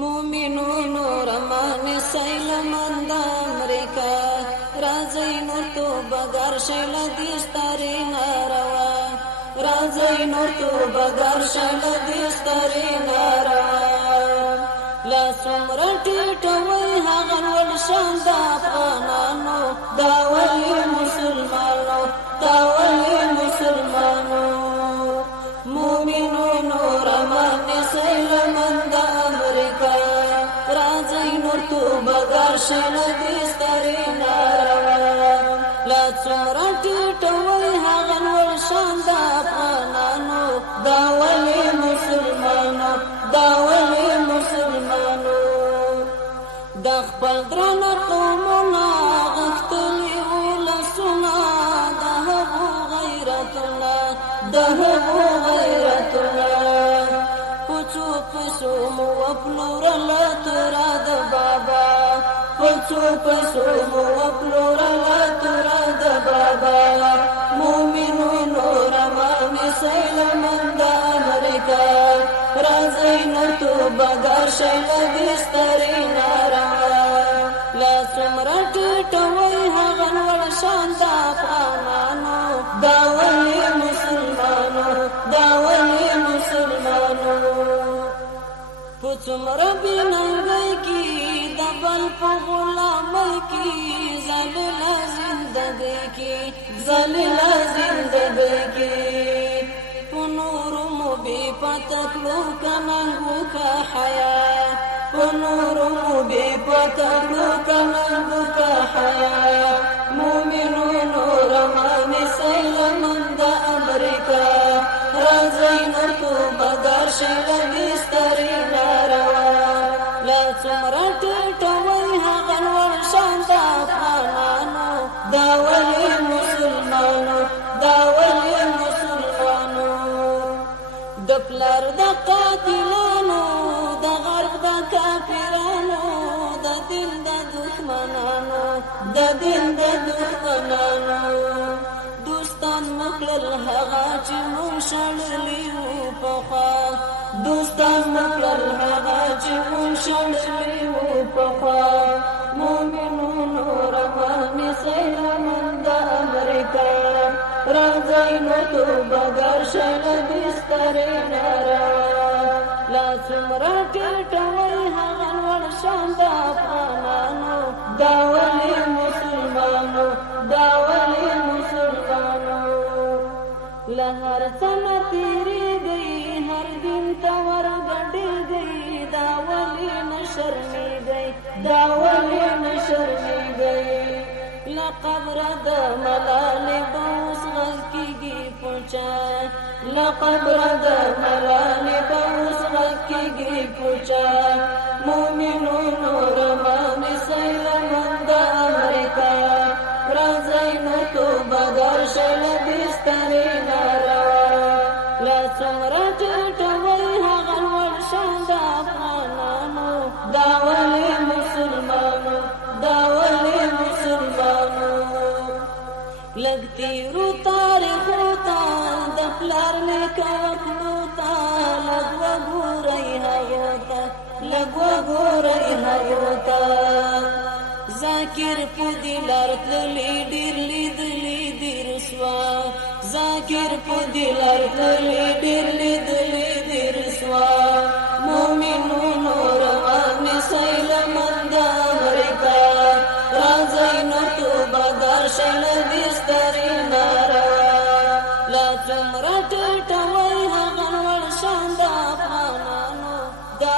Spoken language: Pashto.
مومنونو رمان سیلمند امریکا راځي نور تو بغیر شیل دستری ناروا راځي نور تو بغیر شیل دستری ناروا لا څومره ټیټوي هغه ول شان د افغانانو دا ولي مسلمانانو دا ولي مسلمانانو مومنونو رمان سیلمند امریکا راځي نور تو بغیر شیل دستری ناروا لا څومره ټیټوي هغه ول شان د افغانانو دا ولي مسلمانانو دا ولي مسلمانانو د خپل درن قومونه غختلی ولسونه د هغو غیرتونه د هغو غیرتونه پڅو پڅو مو وپلورل تورا د بابا پڅو پڅو مو وپلورل تورا د بابا مومنونو رمان سیلمند امریکا راځي نور تو بغیر شیل دستری ناروا لا څومره ټیټوي هغه ول شان د افغانانو دا ولي مسلمانانو دا ولي مسلمانانو په څومره بننګي کې د بل په غلامۍ کې ذلیله زندګۍ کې ذلیله زندګۍ کې بی پتکلو کننگو کا حیا پنورو بی پتکلو کننگو کا حیا مومنونو رمان سیلمند امریکا راځي نور تو بغیر شیل دستری ناروا لا څومره ټیټوي هغه ول شان د افغانانو دا ولي مسلمانانو دا ولي مسلمانانو د پلار د قاتلانو د غرب د کافرانو د دین د دښمنانو د دین د دښمنانو دوستان مخلل هغه چې مون شړلی وو پخوا دوستان مخلل هغه چې مون شړلی وو پخوا مومنونو رمان سیلمند امریکا راځي نور تو بغیر شیل دستری ناروا لا څومره ټیټوي هغه ول شان د افغانانو دا ولي مسلمانانو دا ولي مسلمانانو له هر څه نه تېرېږي هر دین ته ورګډېږي دا ولي نه شرمېږي دا ولي نه شرمېږي له قبره د ملالې به اوس غږ کېږي پوچا له قبره د ملالې به اوس غږ کېږي پوچا مومنونو رمان سیلمند امریکا راځي نور تو بغیر شیل دستری ناروا لا څومره ټیټوي هغه ول شان د افغانانو دا ولي مسلمانانو دا ولي مسلمانانو لږ تیرو تاریخو ته د پلار نیکه وکړو ته لږ وګورئ هغو ته لږ وګورئ هغو ته ذاکر په دې لار تللی ډېر لیدلی ډېر سوه ذاکر په دې لار تللی ډېر لیدلی ډېر سوه مومنونو روان سیلمند امریکا راځي نور تو بغیر شیل دستری ناروا لا څومره ټیټوي هغه ول شان د افغانانو دا